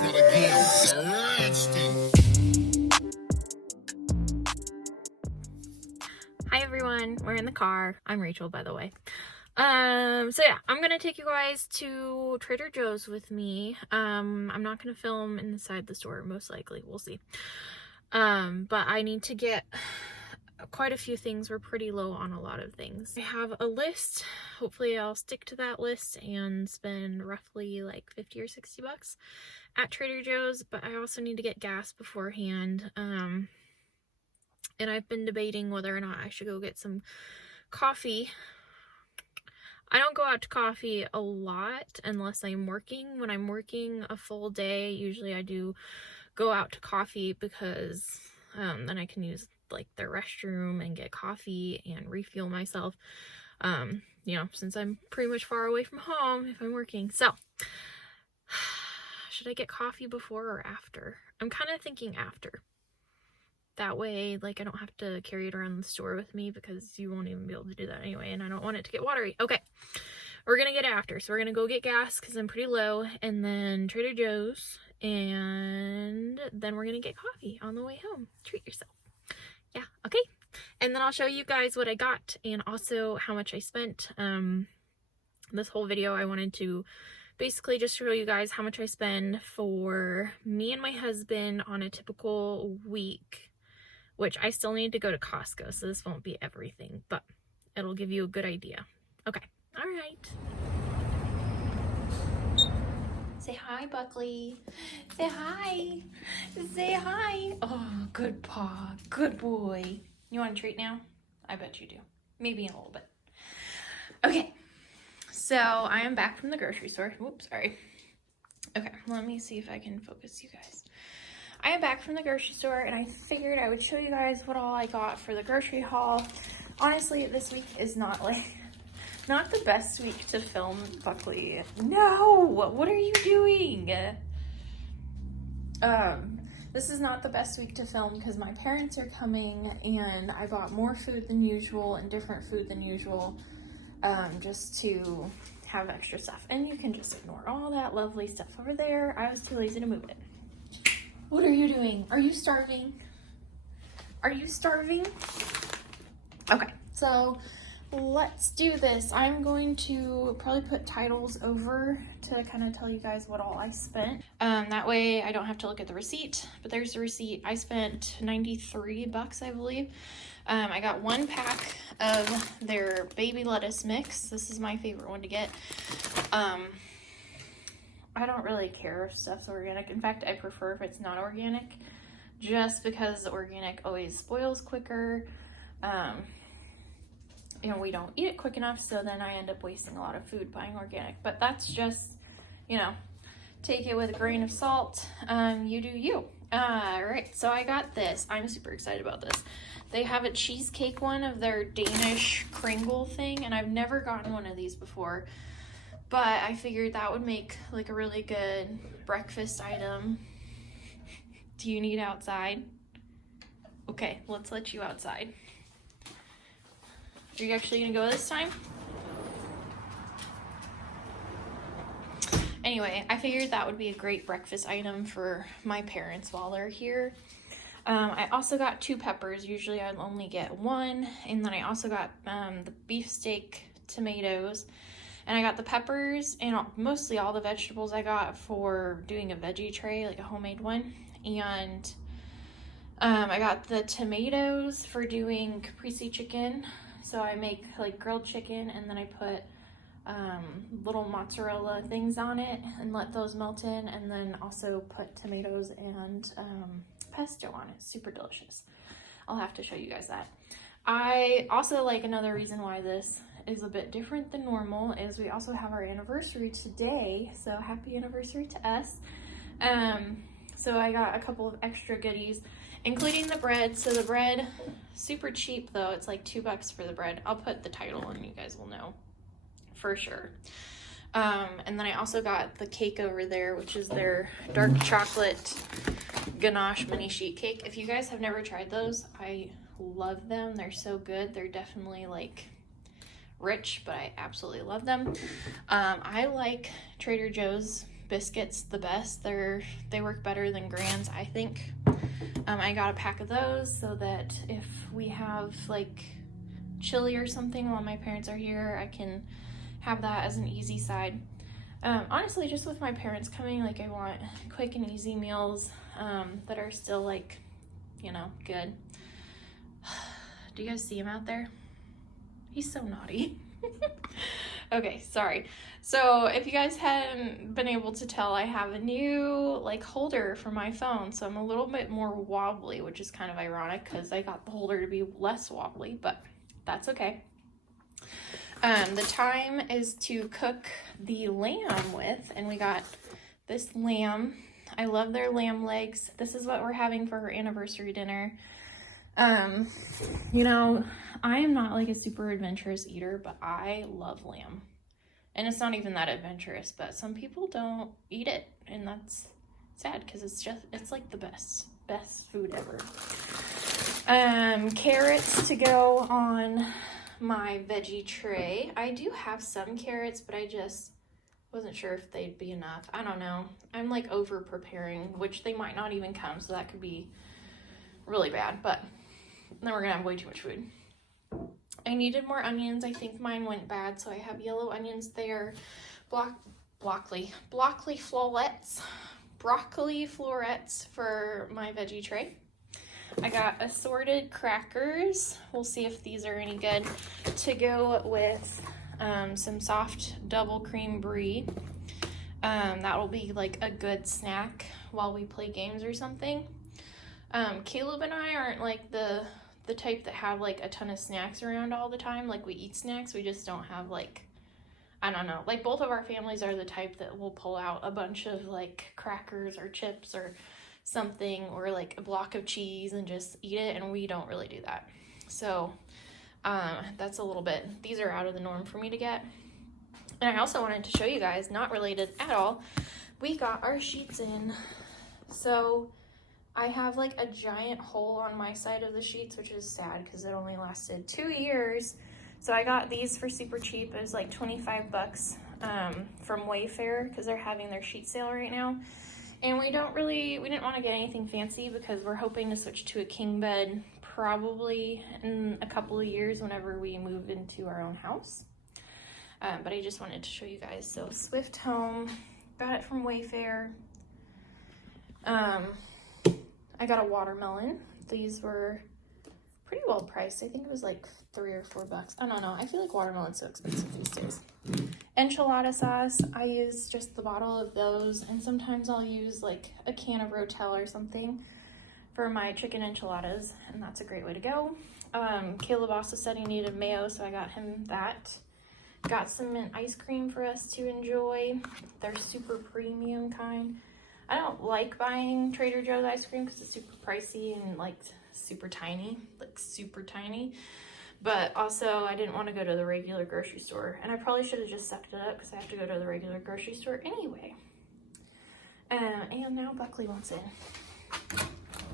Not again. Arrested. Hi everyone, we're in the car. I'm Rachel, by the way. So yeah, I'm gonna take you guys to Trader Joe's with me. I'm not gonna film inside the store, most likely. We'll see. But I need to get quite a few things. We're pretty low on a lot of things. I have a list. Hopefully I'll stick to that list and spend roughly like 50 or 60 bucks at Trader Joe's, but I also need to get gas beforehand. And I've been debating whether or not I should go get some coffee. I don't go out to coffee a lot unless I'm working. When I'm working a full day, usually I do go out to coffee because then I can use like their restroom and get coffee and refuel myself. You know, since I'm pretty much far away from home if I'm working. So, should I get coffee before or after? I'm kind of thinking after. That way, like, I don't have to carry it around the store with me because you won't even be able to do that anyway, and I don't want it to get watery. Okay, we're gonna get it after. So we're gonna go get gas because I'm pretty low, and then Trader Joe's, and then we're gonna get coffee on the way home. Treat yourself. Yeah, okay. And then I'll show you guys what I got and also how much I spent. This whole video I wanted to basically just show you guys how much I spend for me and my husband on a typical week, which I still need to go to Costco, so this won't be everything, but it'll give you a good idea. Okay, all right. Say hi, Buckley. Say hi. Say hi. Oh, good paw. Good boy. You want a treat now? I bet you do. Maybe in a little bit. Okay, so I am back from the grocery store. Whoops, sorry. Okay, let me see if I can focus you guys. I am back from the grocery store, and I figured I would show you guys what all I got for the grocery haul. Honestly, this week is not the best week to film, Buckley. No, what are you doing? This is not the best week to film because my parents are coming, and I bought more food than usual and different food than usual, just to have extra stuff. And you can just ignore all that lovely stuff over there. I was too lazy to move it. What are you doing? Are you starving? Are you starving? Okay, so let's do this. I'm going to probably put titles over to kind of tell you guys what all I spent. That way I don't have to look at the receipt, but there's the receipt. I spent 93 bucks, I believe. I got one pack of their baby lettuce mix. This is my favorite one to get. I don't really care if stuff's organic. In fact, I prefer if it's not organic, just because the organic always spoils quicker. You know, we don't eat it quick enough, so then I end up wasting a lot of food buying organic. But that's just, you know, take it with a grain of salt. You do you. Alright, so I got this. I'm super excited about this. They have a cheesecake one of their Danish Kringle thing, and I've never gotten one of these before. But I figured that would make like a really good breakfast item. Do you need outside? Okay, let's let you outside. Are you actually gonna go this time? Anyway, I figured that would be a great breakfast item for my parents while they're here. I also got 2 peppers. Usually I'd only get 1. And then I also got the beefsteak tomatoes. And I got the peppers and mostly all the vegetables I got for doing a veggie tray, like a homemade one. And I got the tomatoes for doing caprese chicken. So I make like grilled chicken, and then I put little mozzarella things on it and let those melt in, and then also put tomatoes and pesto on it. Super delicious. I'll have to show you guys that. I also, like, another reason why this is a bit different than normal is we also have our anniversary today, so happy anniversary to us. So I got a couple of extra goodies, including the bread. So the bread, super cheap though, it's like $2 for the bread. I'll put the title and you guys will know for sure. And then I also got the cake over there, which is their dark chocolate ganache mini sheet cake. If you guys have never tried those, I love them. They're so good. They're definitely like rich, but I absolutely love them. I like Trader Joe's biscuits the best. They work better than Grands, I think. I got a pack of those so that if we have like chili or something while my parents are here, I can have that as an easy side. Honestly, just with my parents coming, like I want quick and easy meals that are still like, you know, good. Do you guys see him out there? He's so naughty. Okay, sorry. So if you guys hadn't been able to tell, I have a new like holder for my phone, so I'm a little bit more wobbly, which is kind of ironic because I got the holder to be less wobbly, but that's okay. The time is to cook the lamb with, and we got this lamb. I love their lamb legs. This is what we're having for our anniversary dinner. You know, I am not like a super adventurous eater, but I love lamb. And it's not even that adventurous, but some people don't eat it, and that's sad because it's like the best food ever. Carrots to go on my veggie tray. I do have some carrots, but I just wasn't sure if they'd be enough. I don't know. I'm like over preparing, which they might not even come, so that could be really bad, but then we're gonna have way too much food. I needed more onions. I think mine went bad, so I have yellow onions there. Broccoli florets for my veggie tray. I got assorted crackers. We'll see if these are any good to go with some soft double cream brie. That will be like a good snack while we play games or something. Caleb and I aren't like the type that have like a ton of snacks around all the time. Like we eat snacks, we just don't have like, I don't know, like both of our families are the type that will pull out a bunch of like crackers or chips or something, or like a block of cheese and just eat it, and we don't really do that. So that's a little bit, these are out of the norm for me to get. And I also wanted to show you guys, not related at all, we got our sheets in. So I have like a giant hole on my side of the sheets, which is sad because it only lasted 2 years. So I got these for super cheap. It was like 25 bucks from Wayfair because they're having their sheet sale right now. And we didn't want to get anything fancy because we're hoping to switch to a king bed probably in a couple of years whenever we move into our own house. But I just wanted to show you guys. So Swift Home, got it from Wayfair. I got a watermelon. These were pretty well priced. I think it was like $3 or $4. I don't know. I feel like watermelon's so expensive these days. Enchilada sauce. I use just the bottle of those, and sometimes I'll use like a can of Rotel or something for my chicken enchiladas, and that's a great way to go. Caleb also said he needed mayo, so I got him that. Got some mint ice cream for us to enjoy. They're super premium kind. I don't like buying Trader Joe's ice cream because it's super pricey and like super tiny. But also I didn't want to go to the regular grocery store, and I probably should have just sucked it up because I have to go to the regular grocery store anyway. And now Buckley wants in.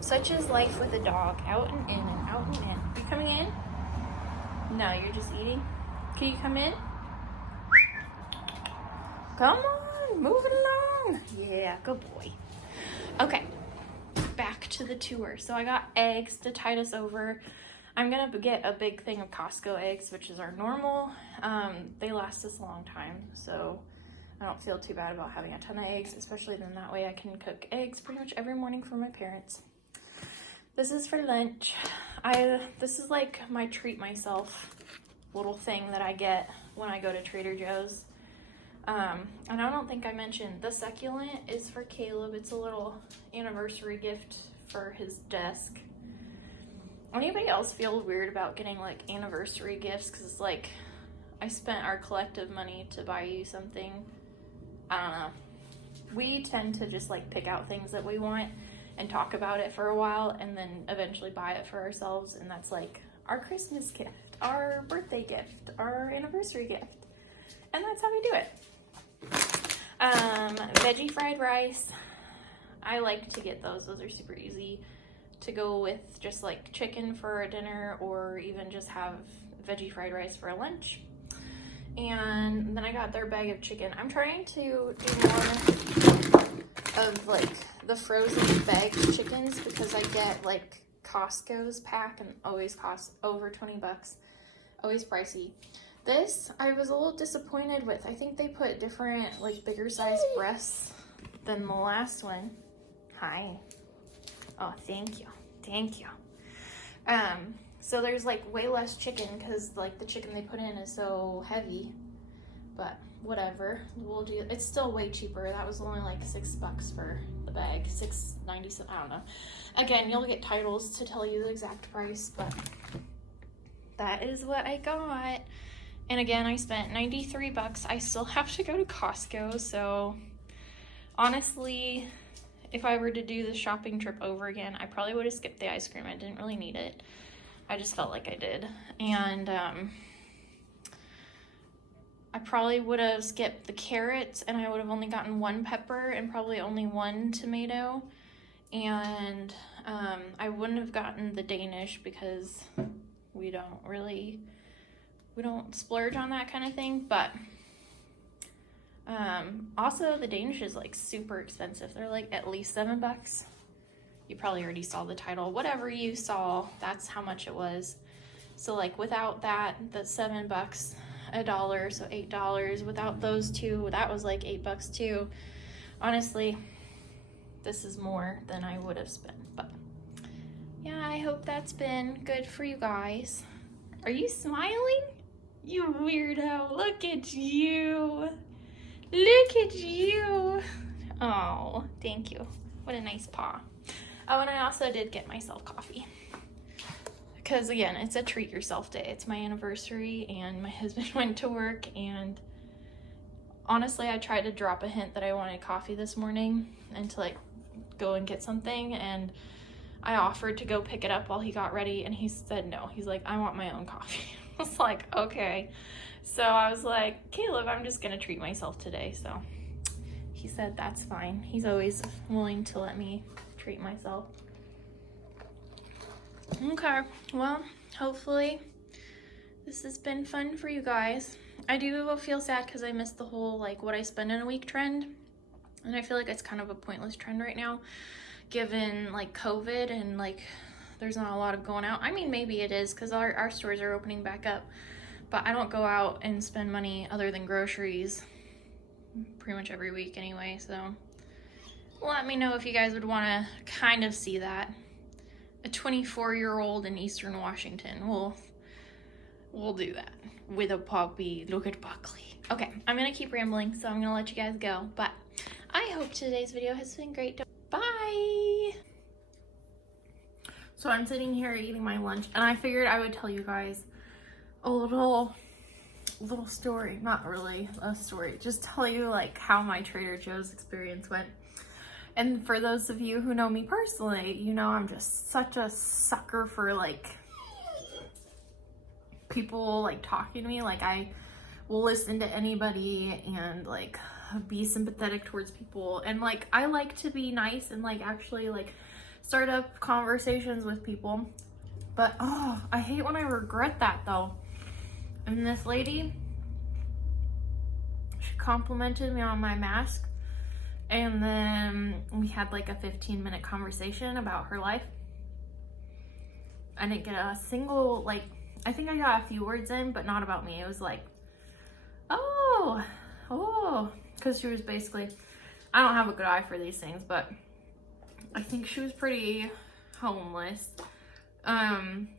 Such is life with a dog, out and in and out and in. You coming in? No, you're just eating. Can you come in? Come on, move it along. Yeah, good boy. Okay, back to the tour. So I got eggs to tide us over. I'm gonna get a big thing of Costco eggs, which is our normal. They last us a long time, so I don't feel too bad about having a ton of eggs, especially then that way I can cook eggs pretty much every morning for my parents. This is for lunch. This is like my treat myself little thing that I get when I go to Trader Joe's. And I don't think I mentioned, the succulent is for Caleb. It's a little anniversary gift for his desk. Anybody else feel weird about getting like anniversary gifts? Because it's like, I spent our collective money to buy you something. I don't know. We tend to just like pick out things that we want and talk about it for a while and then eventually buy it for ourselves. And that's like our Christmas gift, our birthday gift, our anniversary gift. And that's how we do it. Veggie fried rice. I like to get those. Those are super easy to go with just like chicken for a dinner, or even just have veggie fried rice for a lunch. And then I got their bag of chicken. I'm trying to do more of like the frozen bagged chickens because I get like Costco's pack and always costs over 20 bucks. Always pricey. This I was a little disappointed with. I think they put different like bigger size breasts than the last one. Hi. Oh, thank you. Thank you. So there's like way less chicken because like the chicken they put in is so heavy, but whatever, we'll do. It's still way cheaper. That was only like $6 for the bag, $6.90. I don't know. Again, you'll get titles to tell you the exact price, but that is what I got. And again, I spent 93 bucks. I still have to go to Costco, so honestly, if I were to do the shopping trip over again, I probably would have skipped the ice cream. I didn't really need it. I just felt like I did. And I probably would have skipped the carrots, and I would have only gotten 1 pepper and probably only 1 tomato. And I wouldn't have gotten the Danish because we don't splurge on that kind of thing. But also the Danish is like super expensive. They're like at least $7. You probably already saw the title. Whatever you saw, that's how much it was. So like without that, that's $7, $1, so $8. Without those two, that was like $8 too. Honestly, this is more than I would have spent. But yeah, I hope that's been good for you guys. Are you smiling? You weirdo. Look at you. Look at you. Oh, thank you. What a nice paw. Oh, and I also did get myself coffee. Because again, it's a treat yourself day. It's my anniversary and my husband went to work, and honestly, I tried to drop a hint that I wanted coffee this morning and to like go and get something, and I offered to go pick it up while he got ready, and he said no. He's like, I want my own coffee. I was like, okay. So I was like, Caleb, I'm just gonna treat myself today. So he said that's fine. He's always willing to let me treat myself. Okay, well, hopefully this has been fun for you guys. I do feel sad because I missed the whole like what I spend in a week trend, and I feel like it's kind of a pointless trend right now given like COVID and like there's not a lot of going out. I mean, maybe it is because our stores are opening back up, but I don't go out and spend money other than groceries pretty much every week anyway. So let me know if you guys would want to kind of see that. A 24-year-old in Eastern Washington. We'll do that with a puppy. Look at Buckley. Okay, I'm gonna keep rambling, so I'm gonna let you guys go. But I hope today's video has been great. Bye. So I'm sitting here eating my lunch, and I figured I would tell you guys a little story. Not really a story, just tell you like how my Trader Joe's experience went. And for those of you who know me personally, you know I'm just such a sucker for like people like talking to me. Like I will listen to anybody and like be sympathetic towards people, and like I like to be nice and like actually like start up conversations with people. But oh, I hate when I regret that though. And this lady, she complimented me on my mask, and then we had like a 15-minute conversation about her life. I didn't get a single, like, I think I got a few words in, but not about me. It was like, oh, because she was basically, I don't have a good eye for these things, but I think she was pretty homeless.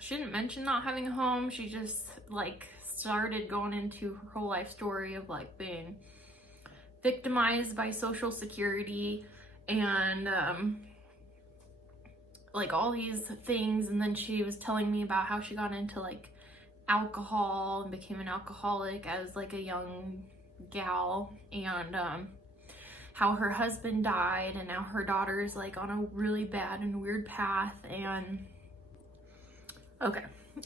She didn't mention not having a home. She just like started going into her whole life story of like being victimized by Social Security and like all these things. And then she was telling me about how she got into like alcohol and became an alcoholic as like a young gal, and how her husband died, and now her daughter's like on a really bad and weird path. And okay,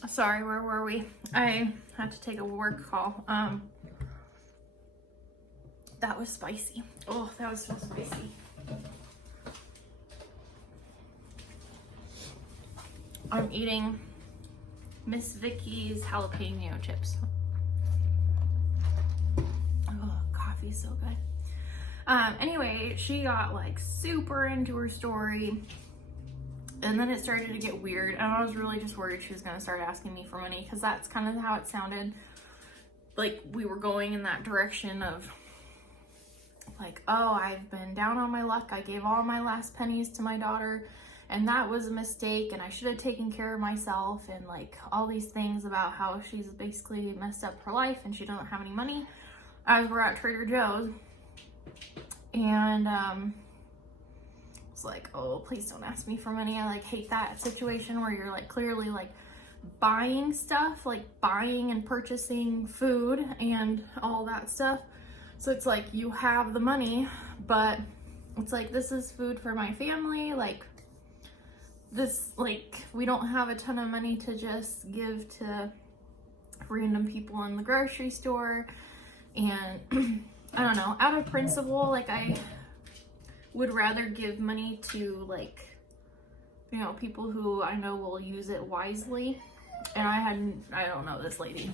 sorry, where were we? I had to take a work call. That was spicy. Oh, that was so spicy. I'm eating Miss Vickie's jalapeno chips. he's so good. Anyway, she got like super into her story, and then it started to get weird, and I was really just worried she was going to start asking me for money, because that's kind of how it sounded. Like, we were going in that direction of like, oh, I've been down on my luck, I gave all my last pennies to my daughter, and that was a mistake, and I should have taken care of myself, and like all these things about how she's basically messed up her life and she doesn't have any money. As we're at Trader Joe's, and it's like, oh, please don't ask me for money. I like hate that situation where you're like clearly like buying stuff, like buying and purchasing food and all that stuff. So it's like you have the money, but it's like, this is food for my family. Like this, like, we don't have a ton of money to just give to random people in the grocery store. And I don't know, out of principle, like I would rather give money to like, you know, people who I know will use it wisely. And I don't know this lady.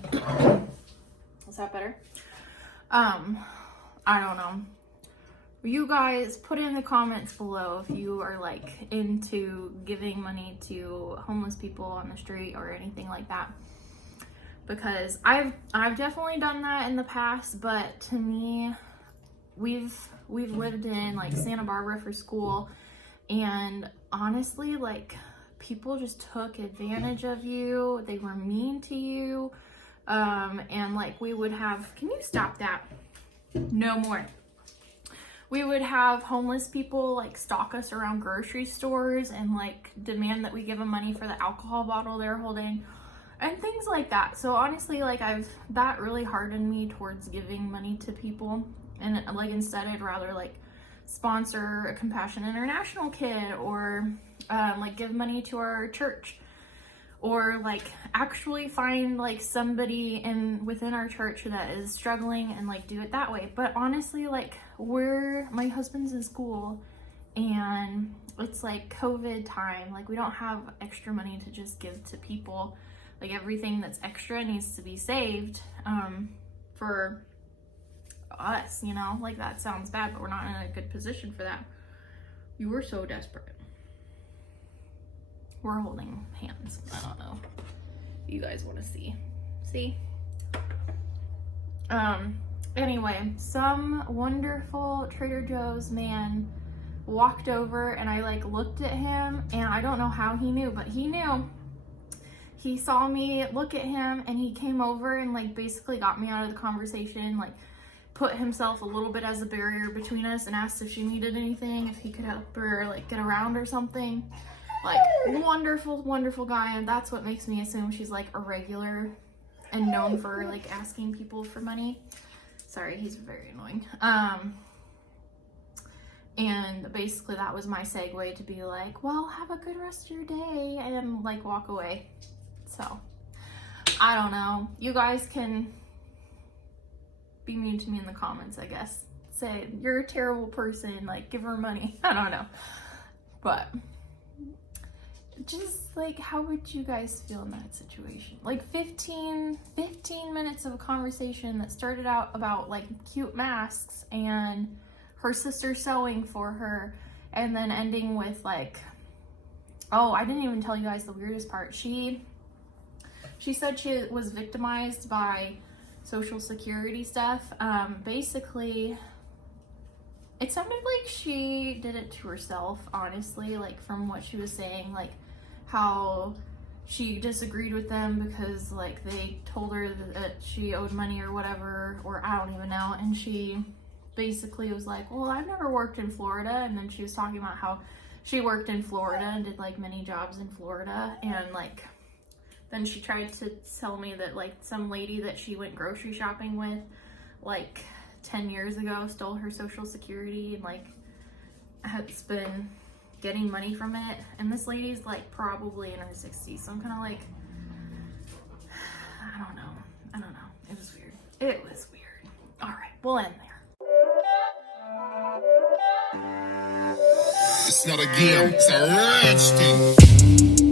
Is that better? I don't know. You guys put in the comments below if you are like into giving money to homeless people on the street or anything like that. Because I've definitely done that in the past, but to me, we've lived in like Santa Barbara for school, and honestly, like people just took advantage of you. They were mean to you, and like we would have, can you stop that? No more. We would have homeless people like stalk us around grocery stores and like demand that we give them money for the alcohol bottle they're holding and things like that. So honestly, like that really hardened me towards giving money to people. And like instead I'd rather like sponsor a Compassion International kid, or like give money to our church, or like actually find like somebody within our church that is struggling and like do it that way. But honestly, like my husband's in school and it's like COVID time, like we don't have extra money to just give to people. Like everything that's extra needs to be saved for us, you know. Like that sounds bad, but we're not in a good position for that. You were so desperate. We're holding hands. I don't know if you guys want to see. Anyway, some wonderful Trader Joe's man walked over, and I like looked at him, and I don't know how he knew, but he knew. He saw me look at him, and he came over and like basically got me out of the conversation, like put himself a little bit as a barrier between us, and asked if she needed anything, if he could help her like get around or something. Like wonderful guy, and that's what makes me assume she's like a regular and known for like asking people for money. Sorry, he's very annoying. And basically that was my segue to be like, well, have a good rest of your day, and like walk away. So I don't know, you guys can be mean to me in the comments, I guess. Say you're a terrible person, like give her money. I don't know, but just like, how would you guys feel in that situation? Like 15 minutes of a conversation that started out about like cute masks and her sister sewing for her, and then ending with like, oh, I didn't even tell you guys the weirdest part. She said she was victimized by Social Security stuff. Basically it sounded like she did it to herself, honestly, like from what she was saying, like how she disagreed with them because like they told her that she owed money or whatever, or I don't even know, and she basically was like, well, I've never worked in Florida. And then she was talking about how she worked in Florida and did like many jobs in Florida, and like then she tried to tell me that like some lady that she went grocery shopping with like 10 years ago stole her Social Security and like has been getting money from it. And this lady's like probably in her 60s, so I'm kind of like, I don't know. It was weird. All right, we'll end there. It's not a game, it's a rich thing.